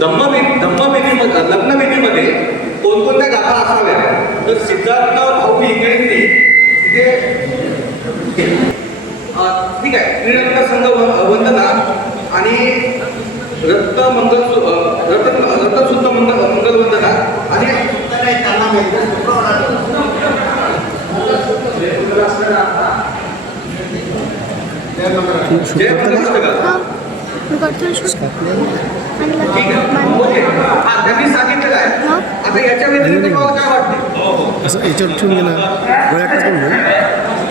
धम्मविधी धम्मविधीमध्ये लग्नविधीमध्ये कोणकोणत्या गाथा असाव्या तर सिद्धार्थ भाऊ इंगळेंनी तिथे ठीक आहे. त्रिरत्न संघ व- वंदना आणि रत्न मंगल रत्न रत्नसुद्ध मंगल मंगल वंदना आणि जय महाराष्ट्र गाथा. हा. मी असं याच्यावर ठेवून गेला गोळ्या करून घेऊ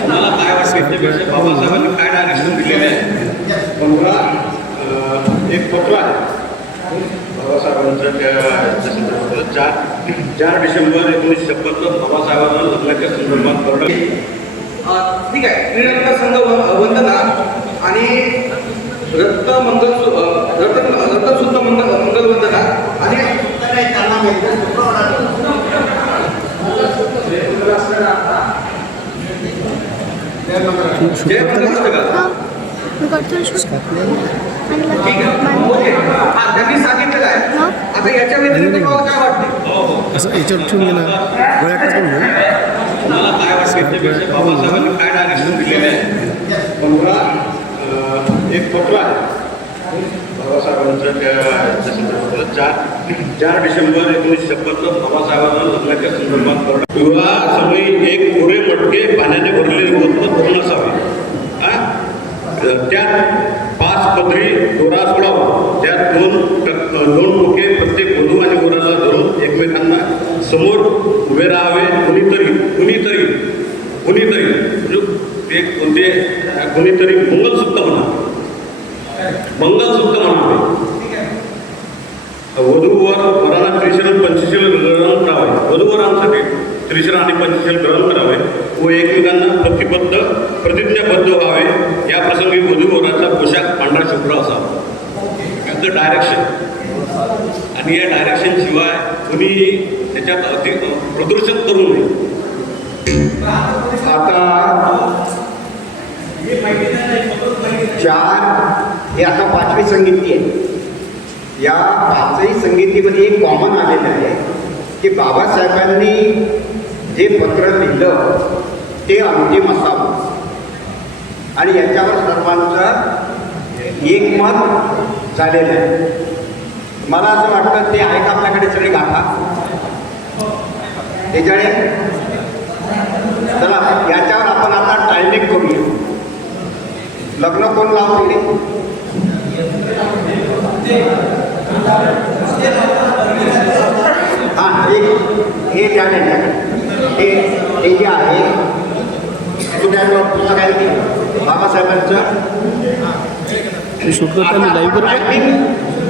मला काय वाटतं बाबासाहेबांनी काय डायरेक्शन दिलेले आहे पंधरा एक पत्र आहे. बाबासाहेबांचं त्या चार चार डिसेंबर एकोणीसशे छप्पन्न बाबासाहेबांना लग्नाच्या संदर्भात करणं अं, ठीक आहे. त्रिरत्न संघ व- वंदना आणि रत्न मंगल रत्न रत्नसुद्ध मंगल मंगल वंदना आणि जय त्यांनी सांगितलेलं आहे. हा. आता याच्या व्यतिरिक्त तुम्हाला काय वाटते असं याच्यावर ठेवून गेला गोळ्या करून मला काय वाटतं काय डायरेक्शन दिलेले आहे? एक पत्र बाबासाहेबांचं त्या चार चार डिसेंबर एकोणीसशे छप्पन्न बाबासाहेबांना लग्नाच्या संदर्भात करणं विवाह समयी एक पुरे मटके पाण्याने भरलेले उत्पन्न पूर्ण असावे. त्यात पाच पदरी दोरा सोडावा. त्यात दोन दोन टोके प्रत्येक वधू आणि गोराला धरून एकमेकांना समोर उभे राहावे कुणीतरी कुणीतरी कुणीतरी. म्हणजे ते कोणते कुणीतरी मंगलसूत्र म्हणा. मंगलसूत्र म्हणावे वधूवर वराला त्रिशरण पंचशील ग्रहण करावे. वधूवरांसाठी त्रिशरण आणि पंचशील ग्रहण करावे. व एकमेकांना प्रतिबद्ध प्रतिज्ञाबद्ध व्हावे. या प्रसंगी वधूवराचा पोशाख पांढरा शुभ्र असावा. याचं डायरेक्शन आणि या डायरेक्शन शिवाय कुणी त्याच्यात अधिक प्रदूषण करू नये. आता चार हे आता पाचवी संगीती आहे. या पाचही संगीतीमध्ये एक कॉमन आलेलं आहे की बाबासाहेबांनी जे पत्र लिहिलं ते अंतिम असावं. आणि याच्यावर सर्वांचं एकमत झालेलं आहे. मला असं वाटतं ते आहे का आपल्याकडे सगळे गाथा. त्याच्याने चला याच्यावर आपण आता टायमिंग करूया. लग्न कोण लावले हा एक हे त्यांच्याकडे हे हे जे आहे तुम्ही पुस्तक आहे की बाबासाहेबांचं. शूट करतो मी लाईव्ह करतो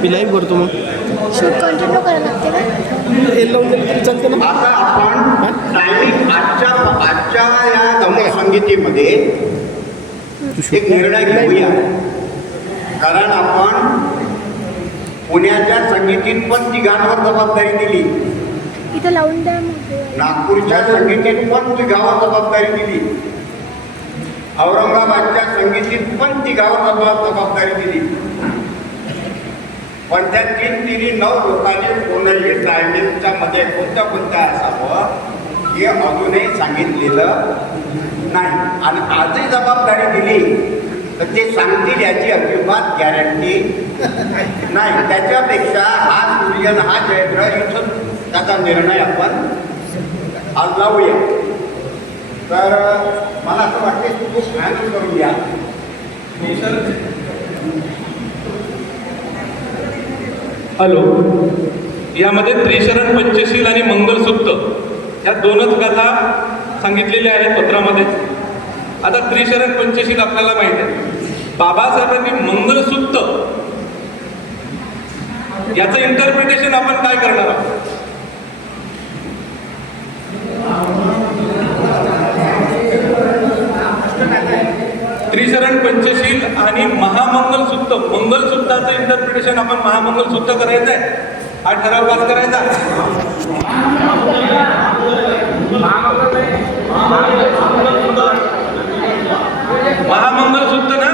मी लाईव्ह करतो मग. शूट कंटिन्यू करायला लागते का? हे लावून दिलं तरी चालते ना आता आपण टायमिंग आजच्या आजच्या या संगीतीमध्ये शूट एक निर्णय घेऊया. कारण आपण पुण्याच्या संगीतीत पण तिघांवर जबाबदारी दिली. इथं लावून द्या. नागपूरच्या संगीतीत पण तिघावर जबाबदारी दिली. औरंगाबादच्या संगीतीत पण तिघावर जबाब- जबाबदारी दिली. पण त्या तीन तिन्ही नऊ लोकांनी कोणत्याही टायमिंगच्या मध्ये कोणत्या कोणत्या असावं हे अजूनही सांगितलेलं नाही. आणि आजही जबाबदारी दिली. तर ते सांगतील याची अजिबात गॅरंटी नाही. त्याच्यापेक्षा हा सूर्यन हा जयग्रह इथून त्याचा निर्णय आपण आज लावूया. तर मला असं वाटते की खूप हँडल करूया हॅलो. यामध्ये त्रिशरण पंचशील आणि मंगलसूत्र ह्या दोनच कथा सांगितलेल्या आहेत पत्रामध्ये. आता त्रिशरण पंचशील आपल्याला माहीत आहे. बाबासाहेबांनी मंगलसूत्र याचं इंटरप्रिटेशन आपण काय करणार आहोत? त्रिशरण पंचशील आणि महामंगलसूत्र मंगलसूत्राचं इंटरप्रिटेशन आपण महामंगलसूत्र करायचं आहे. हा ठराव पास करायचा. महामंगल सूत्र ना?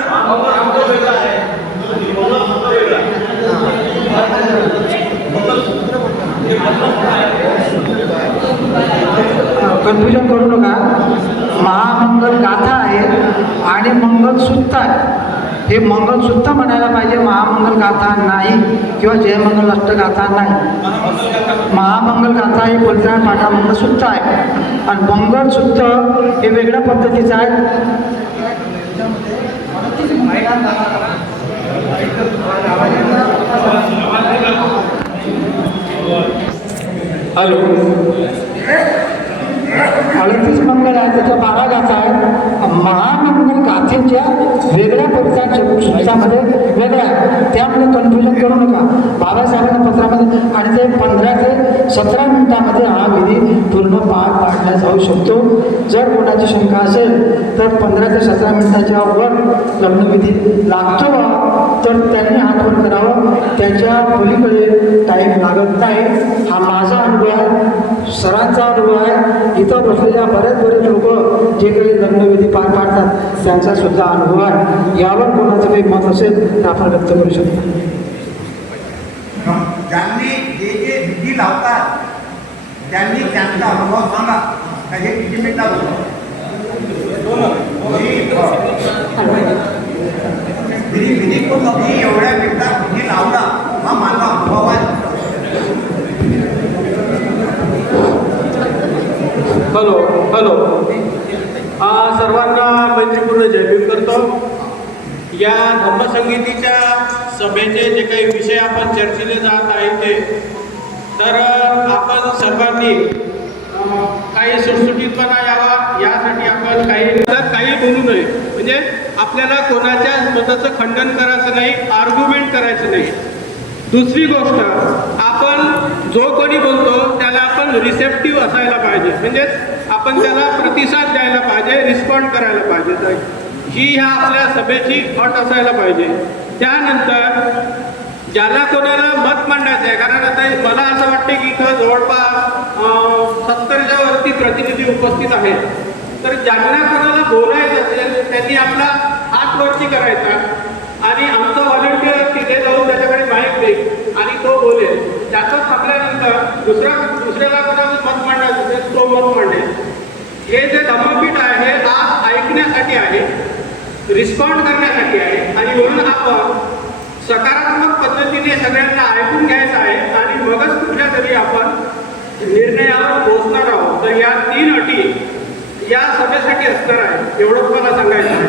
कन्फ्युजन करू नका. महामंगल गाथा आहे आणि मंगलसूत्र आहे. हे मंगलसूत्र म्हणायला पाहिजे महामंगल गाथा नाही किंवा जयमंगल अष्ट गाथा नाही. महामंगल गाथा हे पंचायत पाठा मंगलसूत्र आहे? आणि मंगलसूत्र हे वेगळ्या पद्धतीचं आहे. हॅलो. अडतीस मंगल आहे त्याच्या बारा गाथा आहेत महामंगल गाथेच्या वेगळ्या परिधान वेगळ्या त्यामुळे कन्फ्युजन करू नका. बाबासाहेबांच्या पत्रामध्ये आणि ते पंधरा सतरा मिनिटामध्ये हा विधी पूर्ण पार पाडला जाऊ शकतो. जर कोणाची शंका असेल तर पंधरा ते सतरा मिनिटाच्या वर लग्नविधी लागतो तर त्यांनी आठवण करावं. त्याच्या मुलीकडे टाईम लागत नाही. हा माझा अनुभव आहे. सरांचा अनुभव आहे. इथं बसलेल्या बरेच बरेच लोक जे काही लग्नविधी पार पाडतात त्यांचा सुद्धा अनुभव आहे. यावर कोणाचं काही मत असेल तर आपण व्यक्त करू शकतो ज्यांनी जे लावतात. त्यांनी त्यांचा अनुभव सांगा. का हे किती मिनिटात विधी मी एवढ्या मिनिटात विधी लावला. हा माझा अनुभव आहे. Hello hello. आ, सर्वांना पंचपूर्ण जयभीम करतो. या धम्मसंगीतीच्या सभेचे जे काही विषय आपण चर्चेले जात आहेत ते तर आपण सर्वांनी काही सुटसुटीतपणा यावा यासाठी आपण काही तर काही बोलू नये. म्हणजे आपल्याला कोणाच्या मताचं खंडन करायचं नाही आर्ग्युमेंट करायचं नाही. दुसरी गोष्ट आपण जो कोणी बोलतो त्याला आपण रिसेप्टिव्ह असायला पाहिजे. म्हणजेच आपण त्याला प्रतिसाद द्यायला पाहिजे रिस्पॉन्ड करायला पाहिजे. तर ही ह्या आपल्या सभेची अट असायला पाहिजे. त्यानंतर ज्याला कोणाला मत मांडायचं आहे कारण आता मला असं वाटतं की इथं जवळपास सत्तरच्या वरती प्रतिनिधी उपस्थित आहेत. तर ज्यांना कोणाला बोलायचं असेल त्यांनी आपला हात वरती करायचा. आणि आमचा व्हॉलेंटियर तिथे जाऊन त्याच्याकडे माहीत देईल आणि तो बोलेल. त्याचं थांबल्यानंतर दुसऱ्या दुसऱ्याला कोणाला मत मांडायचं असेल तो मत मांडेल. हे जे धमपीठ आहे हे आज ऐकण्यासाठी आहे रिस्पॉन्ड करण्यासाठी आहे. आणि म्हणून आपण सकारात्मक पद्धतीने सगळ्यांना ऐकून घ्यायचं आहे आणि मगच कुठल्या तरी आपण निर्णयावर पोहोचणार आहोत. तर या तीन अटी या सभेसाठी असणार आहे एवढंच मला सांगायचं आहे.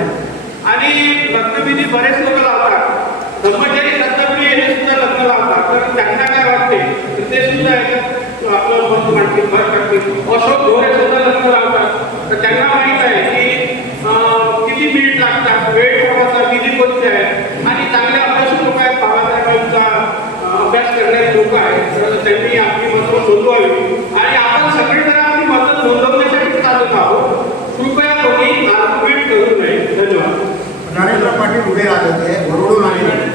आणि लग्नविधी बरेच लोक लावतात. ब्रह्मचारी संतपणी हे सुद्धा लग्न लावतात. तर त्यांना काय वाटते? तर ते सुद्धा आपलं मत मांडतील भर करतील अशोक ढोरे सुद्धा लग्न लावतात. तर त्यांना माहिती आहे की अं, किती मिनिट लागतात वेळ प्रवासा किती कोणते आहेत आणि चांगले अभ्यासू लोक आहेत बाबासाहेबांचा अं, अभ्यास करणारे लोक आहेत तर त्यांनी आपली मतं नोंदवावी आणि आपण सगळीकडे आपली मतं नोंदवण्यासाठी चालत आहोत. कृपया कोणी आर्ग्युमेंट करू नये. धन्यवाद. नरेंद्र पाटील उभे राहत होते. वरळून आले.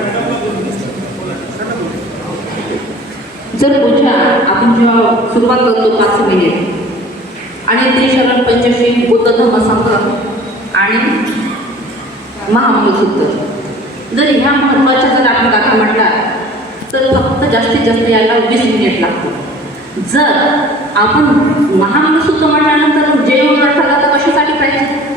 जर पूजा आपण जेव्हा सुरुवात करतो पाच मिनिट आणि त्रिशरण पंचशी बुद्ध धम्मसंग्रह आणि महामंगलसूत्र जर ह्या महत्त्वाच्या जर आपण गाथा म्हटला तर फक्त जास्तीत जास्त यायला वीस मिनिट लागतो जर आपण महामंगलसूत्र म्हटल्यानंतर जयमंगल तर कशासाठी पाहिजे?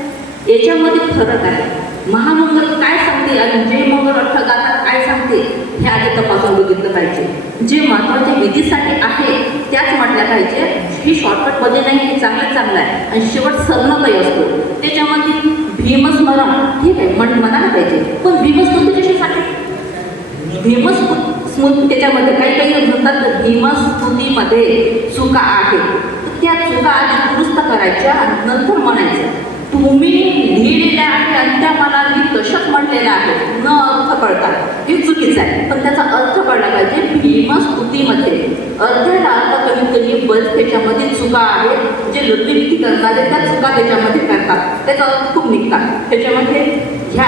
याच्यामध्ये फरक आहे. महामंगल काय सांगते आणि जयमंगल अर्थगाथा काय सांगते हे आधी तपासून बघितलं पाहिजे. जे महत्त्वाचे विधीसाठी आहे त्याच म्हटल्या पाहिजे. ही शॉर्टकटमध्ये नाही हे चांगलं चांगलं आहे. आणि शेवट सर्ण काही असतो. त्याच्यामध्ये भीमस्मरण ठीक आहे म्हण म्हणायला पाहिजे. पण भीमस्तुती कशासाठी? भीमस्मृती त्याच्यामध्ये काही काही म्हणतात भीमस्तुतीमध्ये चुका आहेत. त्या चुका आधी दुरुस्त करायच्या नंतर म्हणायचं. तुम्ही लिहिलेल्या आहे आणि त्या मला मी तशाच म्हटलेल्या आहे न अर्थ कळतात हे चुकीचं आहे. पण त्याचा अर्थ कळला पाहिजे भीमस्तुतीमध्ये. अर्ध्याला अर्थ कमीत कमी बरेच त्याच्यामध्ये चुका आहेत. जे लग्नविधी करणारे त्या चुका त्याच्यामध्ये करतात. त्याचा अर्थ खूप निघतात त्याच्यामध्ये ह्या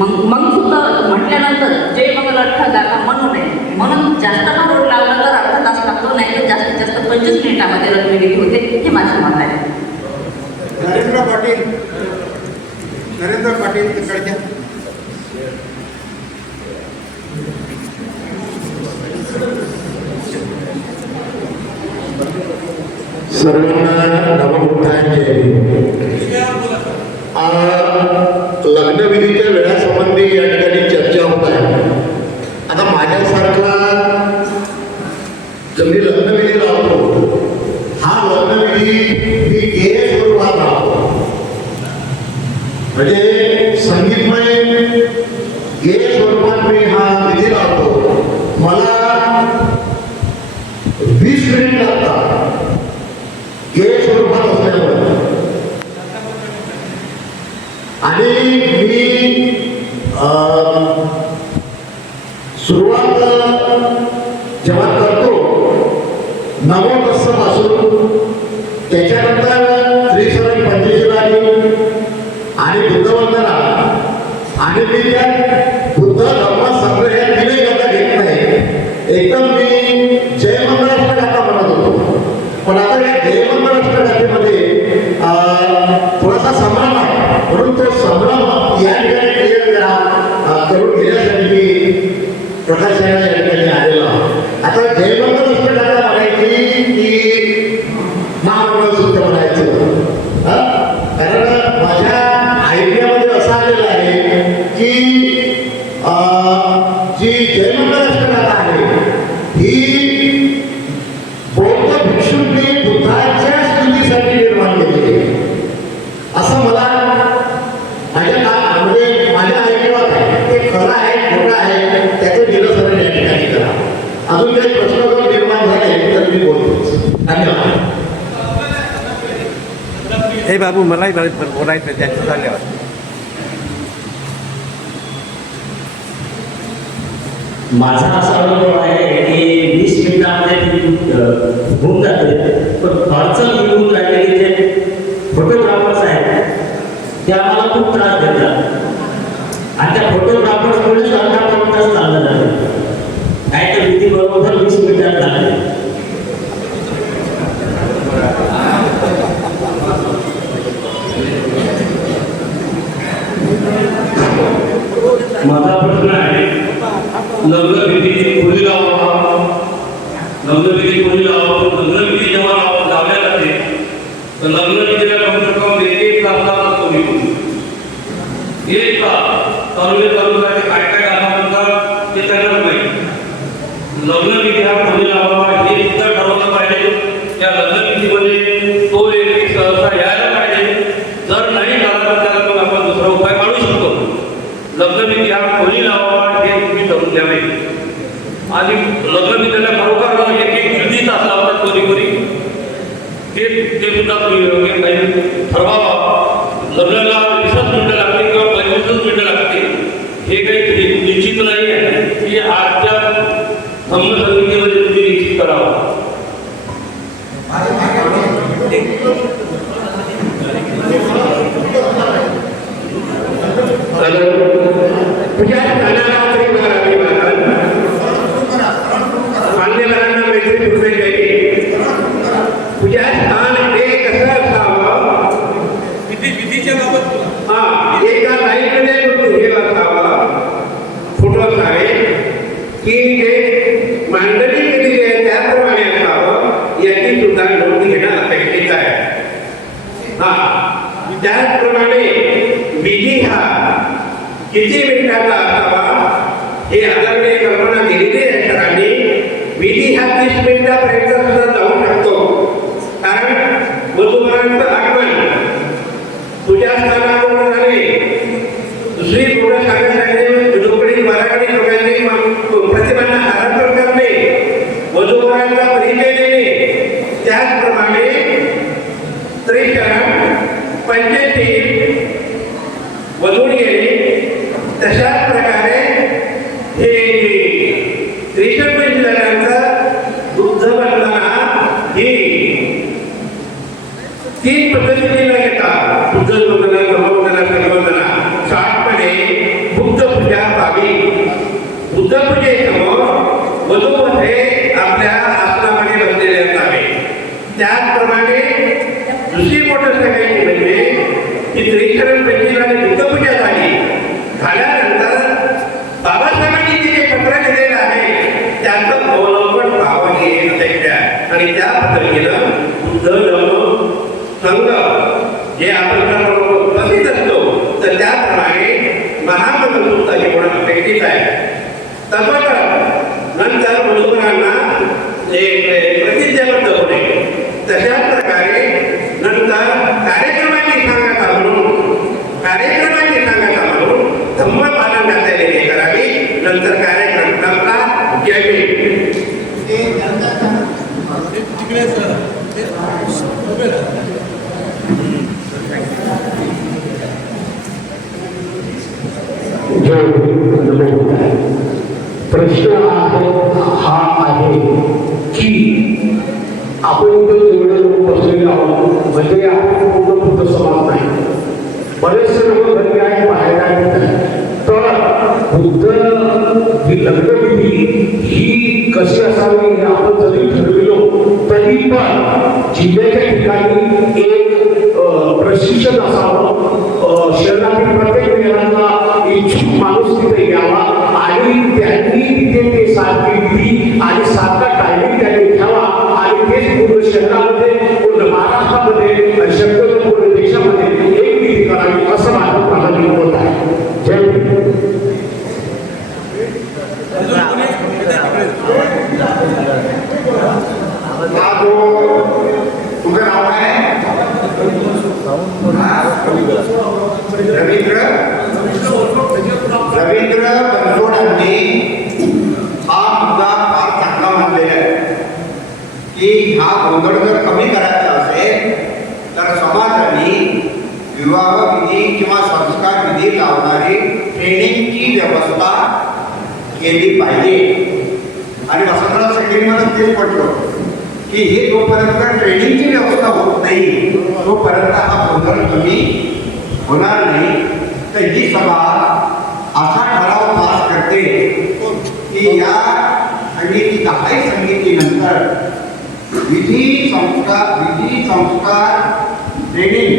मग मग सुद्धा म्हटल्यानंतर जे मग अर्थ दाखा म्हणू नये. म्हणून जास्त रोड लावला तर अर्धा तास लागतो नाही तर जास्तीत जास्त पंचवीस मिनिटामध्ये लग्नविधी होते हे माझं मत आहे. नरेंद्र पाटील सुरुवात जेव्हा करतो नवो पासून त्याच्यानंतर बाबू मलाही बोलायचं त्यांचं झाल्यावर. माझा असा अनुभव आहे की वीस मिनिटामध्ये होऊन जाते. पण अडचण येऊन राहिलेली जे फोटोग्राफर्स आहेत ते आम्हाला खूप त्रास देतात. आणि त्या फोटोग्राफर्समुळेच अर्धा त्रास चालला जातो. काय तर भीती बरोबर वीस मिनिटात लागले माझा प्रश्न आहे लग्नविधी कोणी लावा लग्नविधी कोणी लावा लग्नविधी जेव्हा लावा लावल्या जाते तर लग्नविधीला कमी से कम एक लाख लागतो एक लाख तारुण्य ठरवावा. जमल्याला वीसच मिनटं लागते किंवा पंचवीसच मिनटं लागते हे काही निश्चित नाही आहे. की आजच्या संघ समितीमध्ये निश्चित करावं. Gracias. आणि त्या पद्धतीनं जलम संघ जे आपण प्रसिद्ध असतो तर त्याप्रमाणे महामंत्र हे म्हणत व्यक्तीच आहे. तपट नंतर मधुकरांना प्रसिद्धबद्ध होणे तशाच प्रकारे नंतर कार्यक्रमाची सांगता म्हणून कार्यक्रमाची सांगता म्हणून धम्मपालन त्यांनी करावी नंतर कार्य प्रश्न आहे हा आहे की आपण लोक बसलेले आहोत म्हणजे आपण पूर्ण बुद्ध समाज नाही बरेचसे लोक घरी आहे बाहेर आहे तर बुद्ध लग्नविधी ही ते सारखी विधी आणि सारखा टायमिंग त्यांनी घ्यावा आणि तेच पूर्ण शहरामध्ये पूर्ण महाराष्ट्रामध्ये आणि शक्यतो पूर्ण देशामध्ये एक विधी करावी असं माझं प्राधान्य होत आहे जय तुमचं नाव? हा? रवींद्र? रवींद्र अवघड जर कमी करायचा असेल तर समाजाने विवाह विधी किंवा संस्कार विधी लावणारी ट्रेनिंगची व्यवस्था केली पाहिजे. आणि वसंतराव संगीतमध्ये तेच म्हटलं की हे जोपर्यंत ट्रेनिंगची व्यवस्था होत नाही तोपर्यंत हा गोंधळ कमी होणार नाही. तर ही सभा असा ठराव पास करते की या संगीती काही संगीतीनंतर विधी संस्कार विधी संस्कार ट्रेनिंग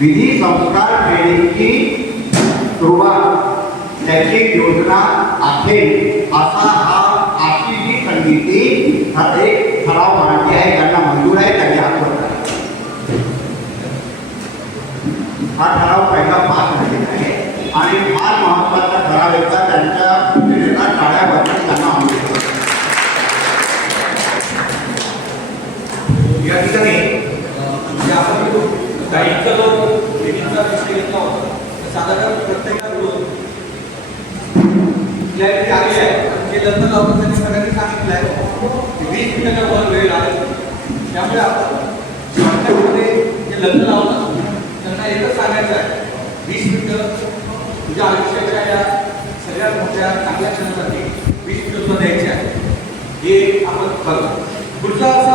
विधी संस्कार ट्रेनिंगची सुरुवात त्याची योजना असेल असा हा अशी जी संगीती हा एक ठराव मांडली आहे त्यांना मंजूर आहे त्यांनी हातवर हा ठराव पहिला पास झालेला आहे आणि फार महत्वाचा ठराव एकदा त्यांच्या आपण गाईचा जो लेडीजचा विषय घेतला होता साधारण प्रत्येकाकडून ज्या इथे आहे ते लग्न लावून त्यांनी सगळ्यांनी सांगितलं आहे वीस मिनिटाच्या वर वेळ लागेल. त्यामुळे आपण शॉर्टकटमध्ये जे लग्न लावलं त्यांना एकच सांगायचं आहे वीस मिनिटं तुझ्या आयुष्याच्या या सगळ्यात मोठ्या चांगल्या क्षणासाठी वीस मिनिटं तुला द्यायचे आहे हे आपण करतो पुढचा असा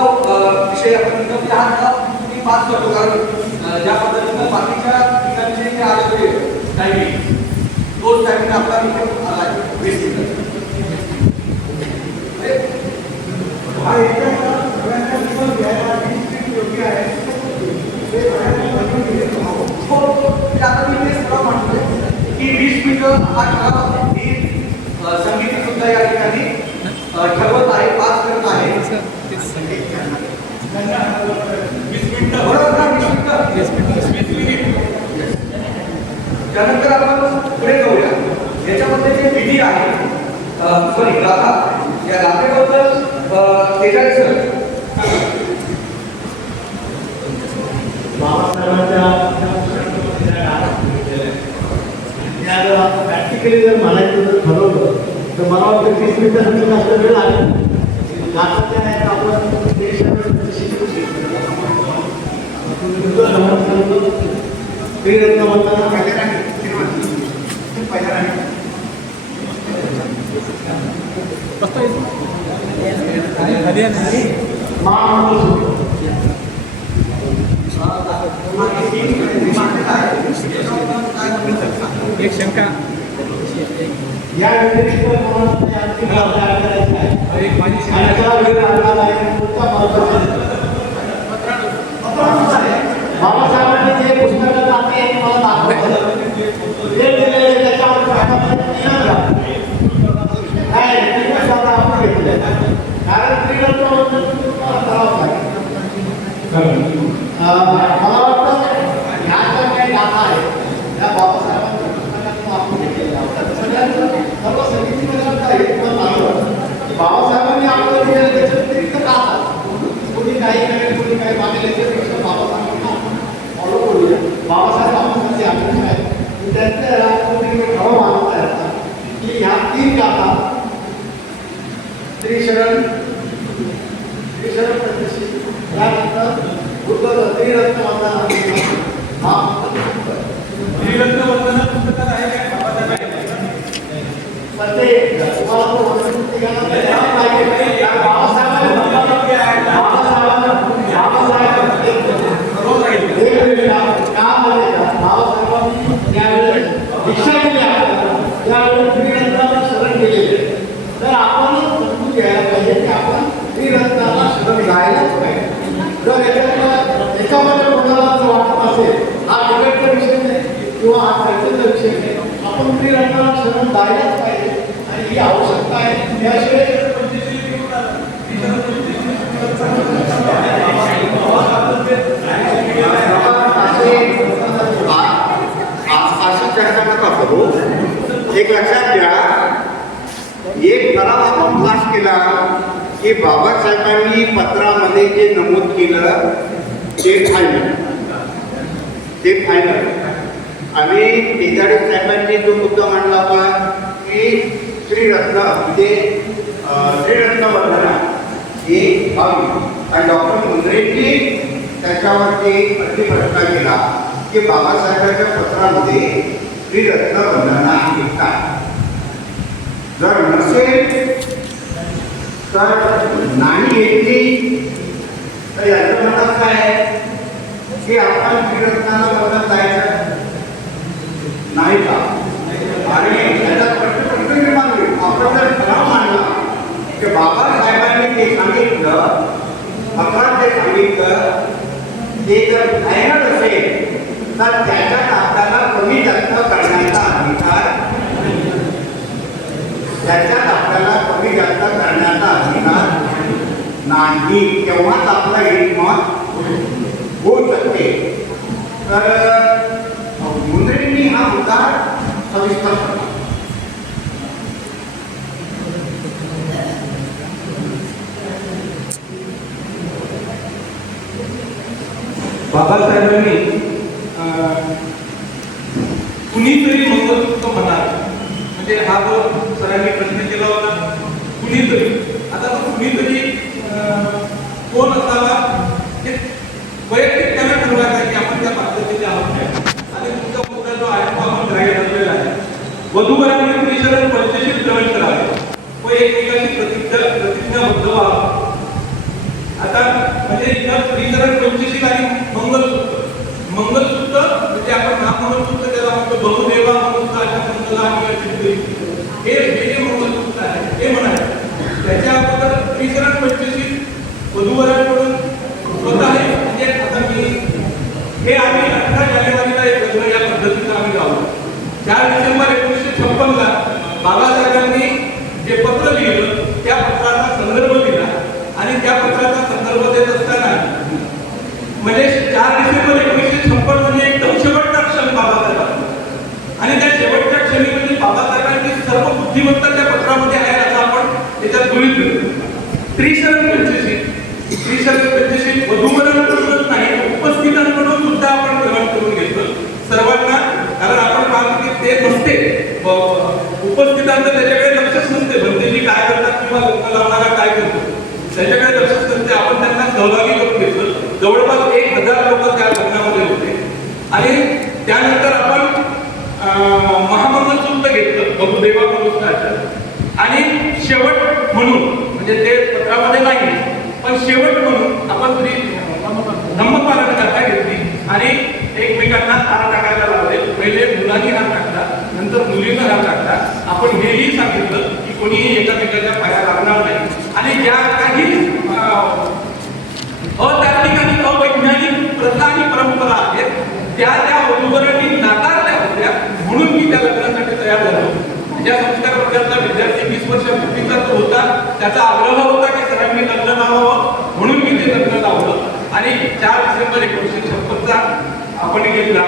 विषय आपण हा मी पास करतो कारण अ, ज्या पद्धतीनं बाकीच्या ठिकाणचे जे आले होते टायमिंग तोच टायमिंग आपला इथे आला आहे, वीस मिनिटं. अरे, हा एकदा सगळ्यांना निवडून घ्यायला वीस मिनिट योग्य आहे. हो, म्हणजे आता मी तेच तुला म्हणतोय की वीस मिनिटं हा ठराव ही अ, संगीत सुद्धा या ठिकाणी अ, ठरवत आहे पास करत आहे. त्यानंतर आपण पुढे जाऊया. याच्यामध्ये जे विधी आहे सॉरी गाथा या गाथेबद्दल तेजाळे सर प्रॅक्टिकली जर म्हणायचं जर ठरवलं तर मला वाटतं तीस मिनिटासाठी जास्त वेळ लागेल. गाठाच्या आपण एक शंका या व्यतिरिक्त कोणाला काही आणखी भाव तयार करायचा आहे एक माझी आणि त्याला वेळ लागणार आहे कोणता महत्त्वाचा बाबासाहेबांनी जे पुस्तकं जाते हे मला दाखवलं ते दिलेले त्याच्यावर प्राधान्य तीनच आहे. काय तीनच जागा आपण घेतल्या कारण त्रिरत्न म्हणजे तुम्हाला करावंच लागेल. अं, मला वाटतं ह्या ज्या काही गाथा आहेत त्या बाबासाहेबांच्या पुस्तकात आहे तर चांगलं वाटतं. बाबासाहेबांनी आपलं जे आहे त्याच्या व्यतिरिक्त का चालतं? कोणी काही करेल कोणी काही मागेल याच्यापेक्षा बाबासाहेबांना फॉलो करूया बाबासाहेब आम्हाला अपेक्षा आहे त्यातल्या राजकारणी खरं मानता येतात की ह्या तीन गाथा त्रिशरण त्रिशरण पंचशी त्यानंतर बुद्ध त्रिरत्न वंदना हा त्रिरत्न वंदना पुस्तकात आहे काय बाबासाहेबांनी? पण ते तुम्हाला तो वंदन तिघांना ते द्यावं लागेल. त्या बाबासाहेबांनी बाबासाहेबांना बाबासाहेब एक मिनिट का माहिती का बाबासाहेबांनी ज्यावेळेस दीक्षा दिली आपल्याला त्यावेळेस त्रिरत्नाला शरण केलेले तर आपण समजून घ्यायला पाहिजे की आपण त्रिरत्नाला शरण जायलाच पाहिजे जर याच्यात याच्यामध्ये कोणाला जर वाटत असेल हा डिबेटचा विषय नाही किंवा हा चर्चेचा विषय नाही आपण त्रिरत्नाला शरण जायलाच पाहिजे आणि ही आवश्यकता आहे त्याशिवाय अशी चर्चा नका करू एक लक्षात घ्या एक ठराव आपण पास केला की बाबासाहेबांनी पत्रामध्ये जे नमूद केलं ते फायनल ते फायनल आणि तेजाडे साहेबांनी जो मुद्दा मांडला होता की श्रीरत्न म्हणजे श्रीरत्न वंदना ही व्हावी आणि डॉक्टर मुंद्रेंनी त्याच्यावरती प्रतिप्रश्न केला की बाबासाहेबांच्या पत्रामध्ये श्रीरत्न वंदना आहे का जर नसेल तर नाही घेतली तर याचं म्हणतात काय आहे? की आपण श्रीरत्नाला बदलत जायचं नाही का? आणि याचा प्रश्न प्रश्न निर्माण होईल आपण जर ठराव मांडला की बाबासाहेबांनी ते सांगितलं भगवान ते सांगितलं ते जर फायनल असेल तर त्याच्यात आपल्याला कमी जास्त करण्याचा अधिकार त्याच्यात आपल्याला कमी जास्त करण्याचा अधिकार नाही. तेव्हाच आपलं एक मत होऊ शकते. तर मुंद्रेंनी हा मुद्दा सविस्तर पडला बाबासाहेबांनी अं, कुणीतरी मंगलसूत्र म्हणाल म्हणजे हा जो सरांनी प्रश्न केला होता कुणीतरी आता तो कुणीतरी अं, कोण असावा हे वैयक्तिक त्यांना ठरवायचं आहे की आपण त्या पद्धतीने आहोत काय. आणि तुमचा मुद्दा जो आहे तो आपण ग्राह्य धरलेला आहे वधूवरांनी त्रिशरण पंचशील ग्रहण करावे व एकमेकांची प्रतिज्ञा प्रतिज्ञाबद्ध व्हावं आता म्हणजे इथं त्रिकरण पंचशील आणि मंगलसूत्र मंगलसूत्र म्हणजे आपण नाम मंगलसूत्र त्याला म्हणतो बहुदेवा मंगलसूत्र अशा मंगला किंवा चित्ते हे हे जे मंगलसूत्र आहे हे म्हणाले त्याच्या अगोदर त्रिकरण पंचशील वधूवरांकडून स्वतः हे म्हणजे आता मी हे आम्ही अठरा जानेवारीला एक लग्न या पद्धतीचं आम्ही लावलं चार डिसेंबर एकोणीसशे छप्पनला बाबासाहेबांनी जे पत्र लिहिलं त्या पत्राचा संदर्भ दिला आणि त्या पत्राचा संदर्भ देत असताना म्हणजे चार डिसेंबर एकोणीसशे छप्पन म्हणजे एकदम शेवटचा क्षण बाबासाहेबांचा आणि त्या शेवटच्या क्षणी म्हणजे बाबासाहेबांची सर्व बुद्धिमत्ता त्या पत्रामध्ये आहे असं आपण त्याच्यात गृहीत धरू त्रिशरण पंचशील त्रिशरण पंचशील वधूवरांकडूनच नाही उपस्थितांकडून सुद्धा आपण ग्रहण करून घेतलं सर्वांना कारण आपण पाहतो की ते नसते. उपस्थितांचं त्याच्याकडे लक्षच नसते. भंतेजी काय करतात किंवा लग्न लावणारा काय करतो त्याच्याकडे लक्षच नसते. आपण त्यांना सहभागी करून घेतलं. जवळपास एक हजार लोक त्या लग्नामध्ये होते. आणि त्यानंतर आपण महामंगल सुद्धा घेतलं. बहुदेवा मनुष्याचं आणि शेवट म्हणून म्हणजे ते पत्रामध्ये नाही पण शेवट म्हणून आपण तरी धम्मपालन करता घेतली. आणि मुलीनं आपण हेही सांगितलं की कोणीही एकामेकाच्या पाया लागणार नाही. आणि ज्या काही अतार्किक आणि अवैज्ञानिक प्रथा आणि परंपरा आहेत त्या त्या वधूवरांनी नाकारल्या होत्या म्हणून मी त्या लग्नासाठी तयार झालो. ज्या संस्कार वर्गातला विद्यार्थी वीस वर्षापूर्वीचा तो होता त्याचा आग्रह होता की सरांनी लग्न लावावं म्हणून मी ते लग्न लावलं. आणि चार डिसेंबर एकोणीसशे छप्पनचा आपण घेतला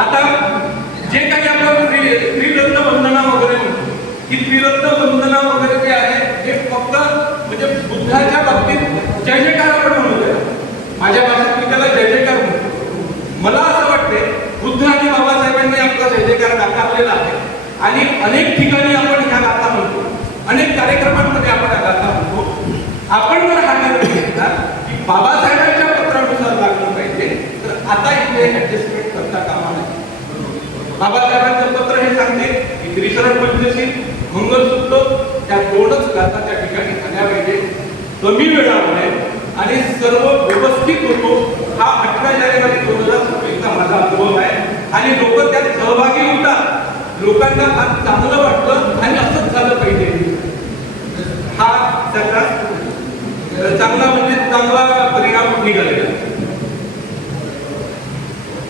आता जे काही आपण त्रि- वंदना वगैरे जे आहे हे फक्त म्हणजे बुद्धाच्या बाबतीत जय जयकार आपण म्हणू त्याला. माझ्या भाषेत मी त्याला जय जयकार म्हणतो. मला असं वाटते बुद्ध आणि बाबासाहेबांनी आपला जय जयकार नाकारलेला आहे. आणि अनेक ठिकाणी आपण ह्या गाथा म्हणतो. अनेक कार्यक्रमांमध्ये आपण ह्या गाथा म्हणतो. आपण जर हा निर्णय घेतला की बाबासाहेबांच्या पत्रानुसार लागलं पाहिजे तर आता इथे ऍडजस्टमेंट करता कामा नाही बाबासाहेबांचं पत्र हे सांगते की त्रिशरण पंचशील मंगलसूत्र त्या दोनच गाथा त्या ठिकाणी झाल्या पाहिजे. कमी वेळामध्ये आणि सर्व व्यवस्थित होतो हा अठरा जानेवारी दोन हजार सव्वीसचा माझा अनुभव आहे. आणि लोक त्यात सहभागी होतात. लोकांना फार चांगलं वाटतं आणि असंच झालं पाहिजे. हा त्याचा चांगला म्हणजे परिणाम निघालेला आहे.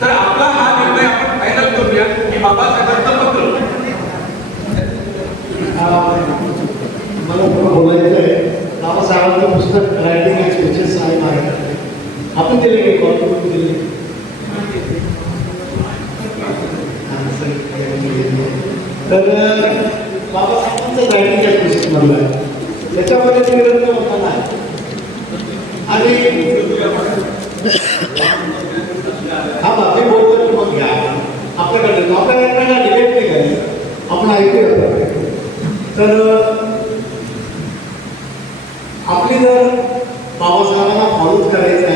तर आपला हा निर्णय आपण फायनल करूया की बाबासाहेबांचं पत्र आपल्याला थोडं बोलायचं आहे बाबासाहेबांचं पुस्तक रायटिंग अँड स्पीचेस आहे आपण दिले की कॉल करून दिले तर बाबासाहेबांचं रायटिंग अँड स्पीचेस म्हणलं आहे. त्याच्यामध्ये ते ग्रंथ होता नाही आणि हा बाकी बोलतो की मग घ्या आपल्याकडे आपल्याला डिबेट नाही करायचं? आपण ऐकूया. तर आपली जर बाबासाहेबांना फॉलोच करायचं